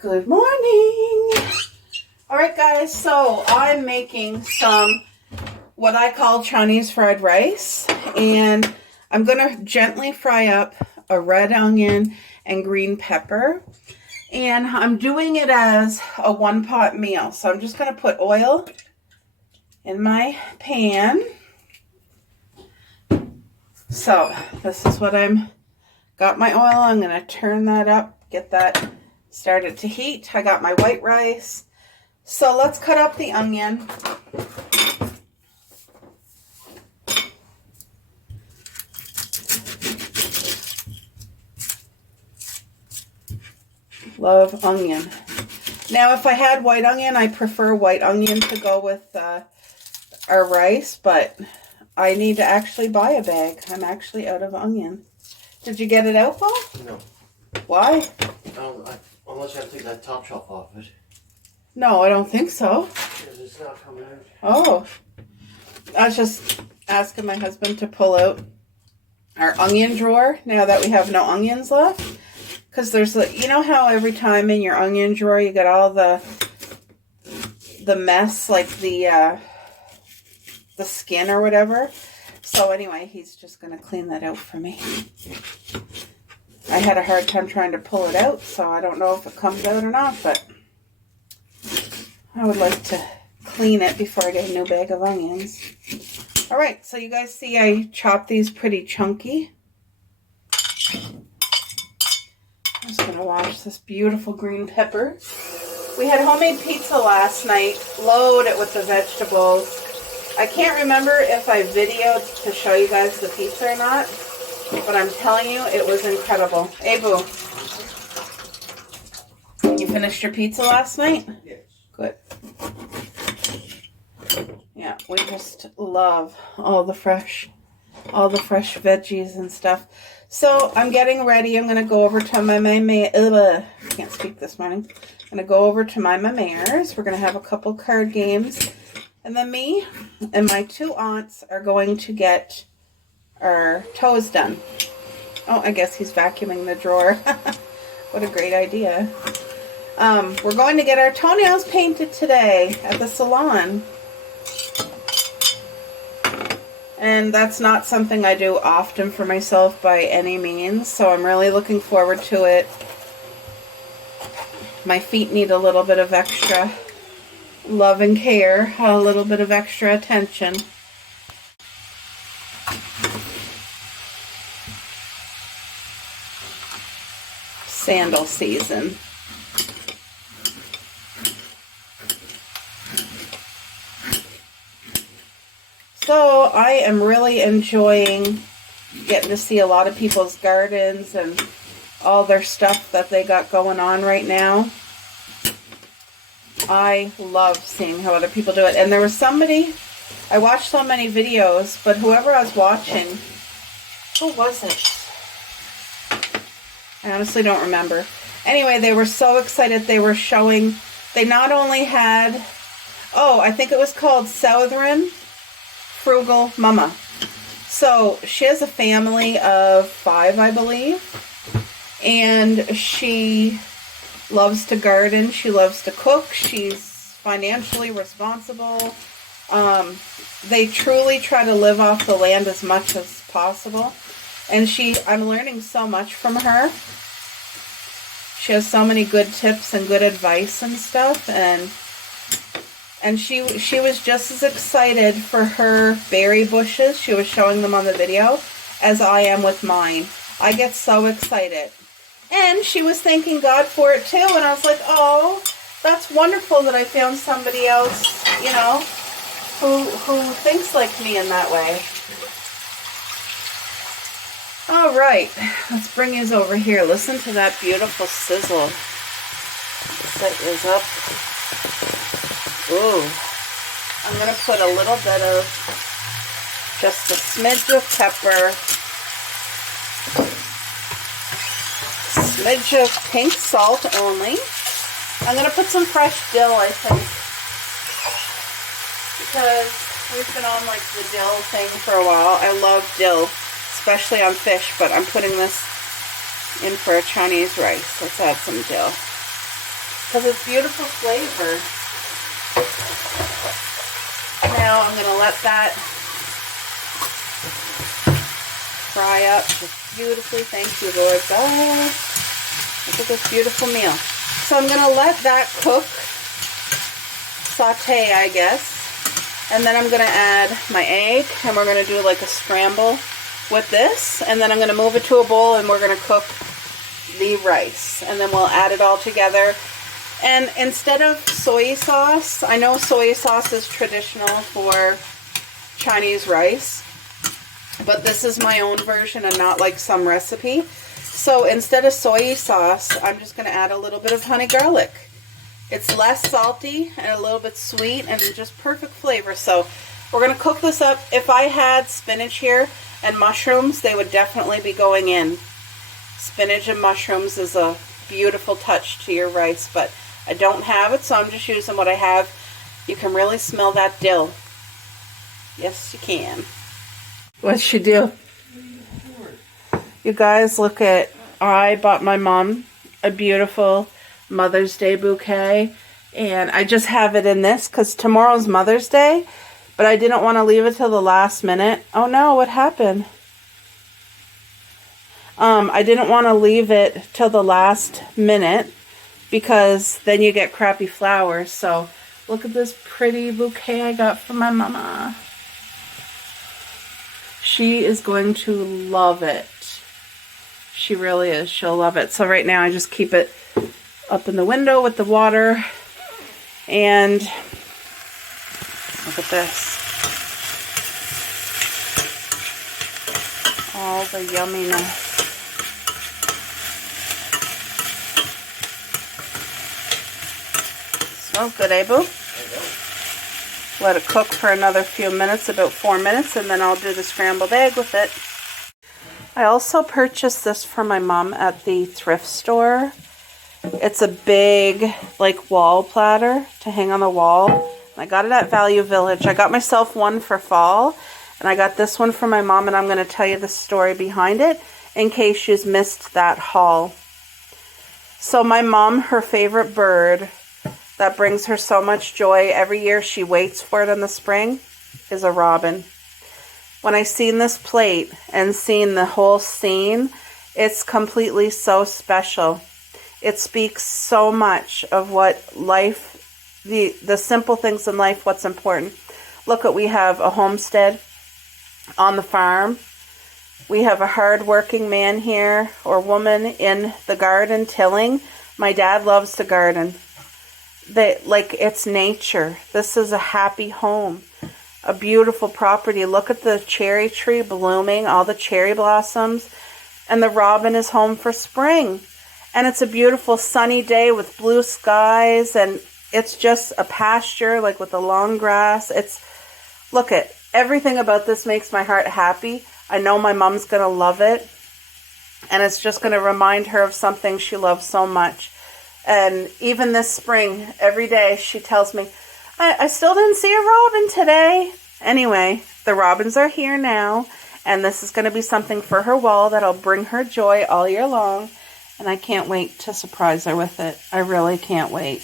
Good morning. All right, guys, so I'm making some what I call Chinese fried rice, and I'm going to gently fry up a red onion and green pepper, and I'm doing it as a one-pot meal. So I'm just going to put oil in my pan. So this is what got my oil. I'm going to turn that up, get that started to heat. I got my white rice. So let's cut up the onion. Love onion. Now, if I had white onion, I prefer white onion to go with our rice, but I need to actually buy a bag. I'm actually out of onion. Did you get it out, Paul? No. Why? Unless you have to take that top shelf off it. No, I don't think so. Because it's not coming out. Oh. I was just asking my husband to pull out our onion drawer now that we have no onions left. Because there's, you know how every time in your onion drawer you get all the mess, like the skin or whatever. So anyway, he's just going to clean that out for me. I had a hard time trying to pull it out, so I don't know if it comes out or not, but I would like to clean it before I get a new bag of onions. All right, so you guys see I chopped these pretty chunky. I'm just going to wash this beautiful green pepper. We had homemade pizza last night, loaded with the vegetables. I can't remember if I videoed to show you guys the pizza or not, but I'm telling you, it was incredible. Hey, Boo. You finished your pizza last night? Yes. Good. Yeah, we just love all the fresh veggies and stuff. So I'm getting ready. I'm going to go over to my can't speak this morning. I'm going to go over to my mares. We're going to have a couple card games. And then me and my two aunts are going to get our toes done. Oh, I guess he's vacuuming the drawer. What a great idea. We're going to get our toenails painted today at the salon. And that's not something I do often for myself by any means, so I'm really looking forward to it. My feet need a little bit of extra love and care, a little bit of extra attention. Sandal season. So I am really enjoying getting to see a lot of people's gardens and all their stuff that they got going on right now. I love seeing how other people do it. And there was somebody, I watched so many videos, but whoever I was watching, who was it? I honestly don't remember. Anyway, they were so excited. They were showing, they not only had, I think it was called Southern Frugal Mama. So she has a family of 5, I believe, and she loves to garden. She loves to cook. She's financially responsible. They truly try to live off the land as much as possible, and I'm learning so much from her. She has so many good tips and good advice and stuff, and she was just as excited for her berry bushes, she was showing them on the video, as I am with mine. I get so excited. And she was thanking God for it too, and I was like, oh, that's wonderful that I found somebody else, you know, who thinks like me in that way. All right, let's bring these over here. Listen to that beautiful sizzle. Set is up. Ooh, I'm going to put a little bit of just a smidge of pepper, smidge of pink salt only. I'm going to put some fresh dill, I think, because we've been on like the dill thing for a while. I love dill, especially on fish, but I'm putting this in for a Chinese rice. Let's add some dill. because it's beautiful flavor. Now I'm going to let that fry up just beautifully. Thank you, Lord God. Look at this beautiful meal. So I'm going to let that cook, saute, I guess. And then I'm going to add my egg, and we're going to do like a scramble with this. And then I'm going to move it to a bowl, and we're going to cook the rice. And then we'll add it all together. And instead of soy sauce, I know soy sauce is traditional for Chinese rice, but this is my own version and not like some recipe. So instead of soy sauce, I'm just going to add a little bit of honey garlic. It's less salty and a little bit sweet and just perfect flavor. So we're going to cook this up. If I had spinach here and mushrooms, they would definitely be going in. Spinach and mushrooms is a beautiful touch to your rice, but I don't have it, so I'm just using what I have. You can really smell that dill. Yes, you can. What'd she do? You guys, look at, I bought my mom a beautiful Mother's Day bouquet, and I just have it in this because tomorrow's Mother's Day, but I didn't want to leave it till the last minute. Oh no, what happened? I didn't want to leave it till the last minute because then you get crappy flowers. So look at this pretty bouquet I got from my mama. She is going to love it. She really is. She'll love it. So right now I just keep it up in the window with the water, and look at this. All the yumminess. Smells good, eh, Boo? Let it cook for another few minutes, about 4 minutes, and then I'll do the scrambled egg with it. I also purchased this for my mom at the thrift store. It's a big, like, wall platter to hang on the wall. I got it at Value Village. I got myself one for fall, and I got this one for my mom, and I'm going to tell you the story behind it in case you've missed that haul. So my mom, her favorite bird that brings her so much joy, every year she waits for it in the spring, is a robin. When I seen this plate and seen the whole scene, it's completely so special. It speaks so much of what life, the simple things in life, what's important. Look, we have a homestead on the farm. We have a hard-working man here or woman in the garden tilling. My dad loves to garden. It's nature. This is a happy home. A beautiful property. Look at the cherry tree blooming, all the cherry blossoms. And the robin is home for spring. And it's a beautiful sunny day with blue skies. And it's just a pasture, like with the long grass. Look at everything about this makes my heart happy. I know my mom's going to love it. And it's just going to remind her of something she loves so much. And even this spring, every day she tells me, I still didn't see a robin today. Anyway, the robins are here now. And this is going to be something for her wall that'll bring her joy all year long. And I can't wait to surprise her with it. I really can't wait.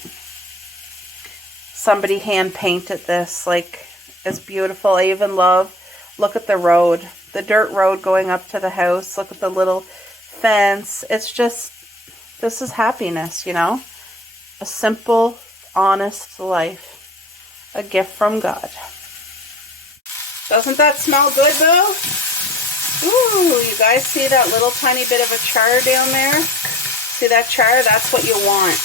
Somebody hand painted this. Like, it's beautiful. I even love, look at the road. The dirt road going up to the house. Look at the little fence. It's just, this is happiness, you know? A simple, honest life. A gift from God. Doesn't that smell good, Boo? Ooh, you guys see that little tiny bit of a char down there? See that char? That's what you want,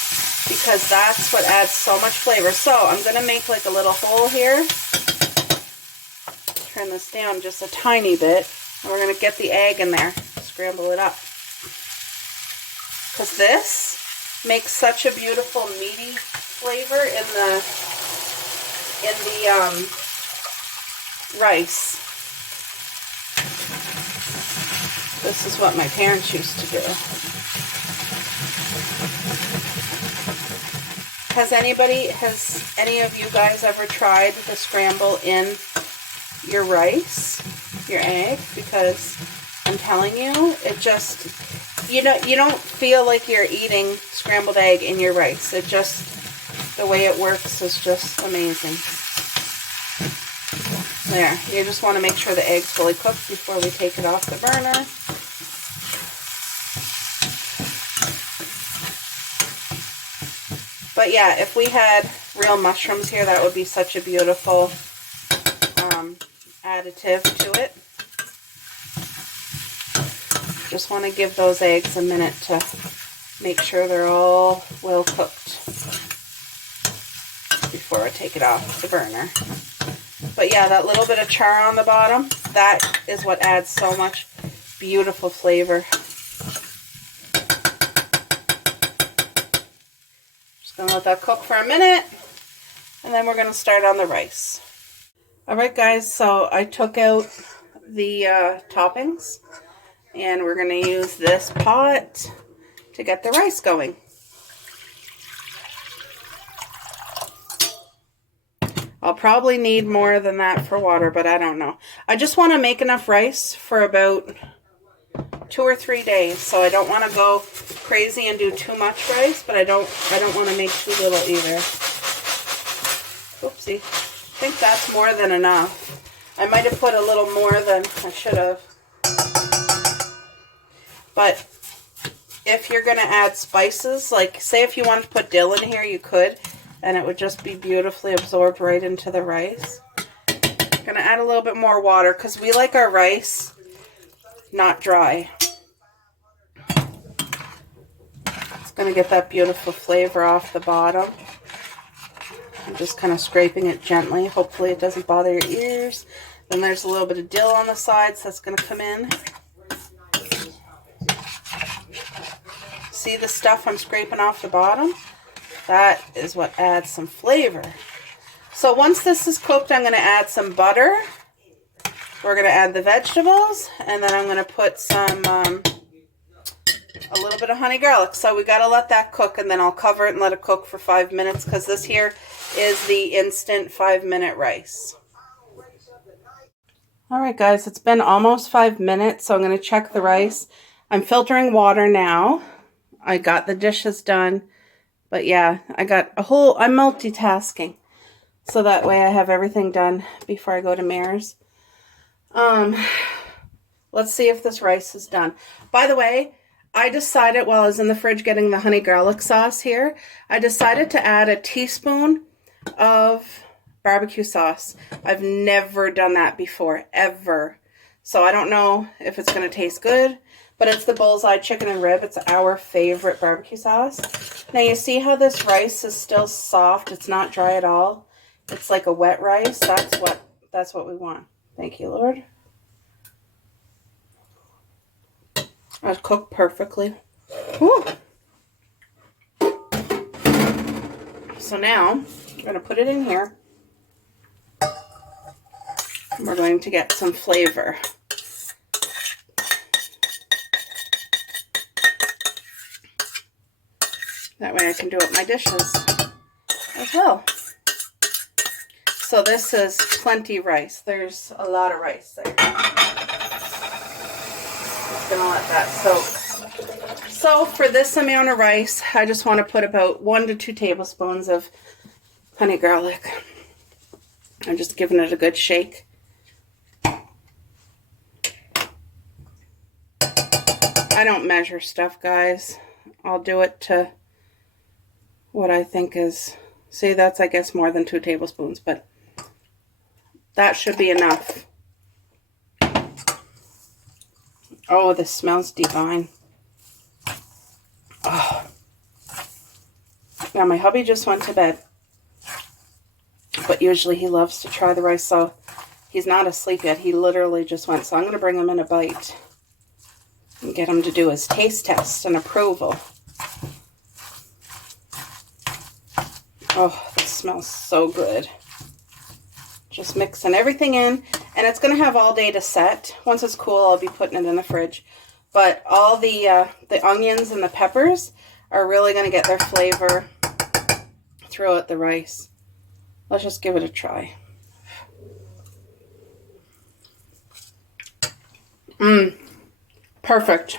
because that's what adds so much flavor. So I'm going to make like a little hole here. Turn this down just a tiny bit. And we're going to get the egg in there. Scramble it up. Because this makes such a beautiful meaty flavor in the rice. This is what my parents used to do. Has any of you guys ever tried the scramble in your rice, your egg? Because I'm telling you, it just, you don't feel like you're eating scrambled scrambled egg in your rice. It just, the way it works is just amazing. There, you just want to make sure the egg's fully cooked before we take it off the burner. But yeah, if we had real mushrooms here, that would be such a beautiful additive to it. Just want to give those eggs a minute to make sure they're all well cooked before I take it off the burner. But yeah, that little bit of char on the bottom, that is what adds so much beautiful flavor. Just gonna let that cook for a minute, and then we're gonna start on the rice. Alright guys, so I took out the toppings, and we're gonna use this pot to get the rice going. I'll probably need more than that for water, but I don't know. I just want to make enough rice for about 2 or 3 days, so I don't want to go crazy and do too much rice, but I don't want to make too little either. Oopsie. I think that's more than enough. I might have put a little more than I should have. But if you're going to add spices, like say if you wanted to put dill in here, you could. And it would just be beautifully absorbed right into the rice. I'm going to add a little bit more water because we like our rice not dry. It's going to get that beautiful flavor off the bottom. I'm just kind of scraping it gently. Hopefully it doesn't bother your ears. Then there's a little bit of dill on the sides that's going to come in. See the stuff I'm scraping off the bottom? That is what adds some flavor. So once this is cooked, I'm going to add some butter. We're going to add the vegetables, and then I'm going to put some, a little bit of honey garlic. So we got to let that cook, and then I'll cover it and let it cook for 5 minutes, because this here is the instant 5-minute rice. All right, guys, it's been almost 5 minutes, so I'm going to check the rice. I'm filtering water now. I got the dishes done. But yeah, I'm multitasking. So that way I have everything done before I go to Mare's. Let's see if this rice is done. By the way, I decided while I was in the fridge getting the honey garlic sauce here, I decided to add a teaspoon of barbecue sauce. I've never done that before, ever. So I don't know if it's going to taste good. But it's the Bullseye Chicken and Rib. It's our favorite barbecue sauce. Now you see how this rice is still soft. It's not dry at all. It's like a wet rice. That's what we want. Thank you, Lord. It's cooked perfectly. Whew. So now I'm going to put it in here. And we're going to get some flavor. That way I can do up my dishes as well. So this is plenty rice. There's a lot of rice there. Just gonna let that soak. So for this amount of rice, I just want to put about 1 to 2 tablespoons of honey garlic. I'm just giving it a good shake. I don't measure stuff, guys. I'll do it to what I think is, see, that's I guess more than 2 tablespoons, but that should be enough. Oh, this smells divine. Oh. Now my hubby just went to bed, but usually he loves to try the rice, so he's not asleep yet. He literally just went, so I'm going to bring him in a bite and get him to do his taste test and approval. Oh, this smells so good. Just mixing everything in, and it's going to have all day to set. Once it's cool, I'll be putting it in the fridge. But all the onions and the peppers are really going to get their flavor throughout the rice. Let's just give it a try. Perfect.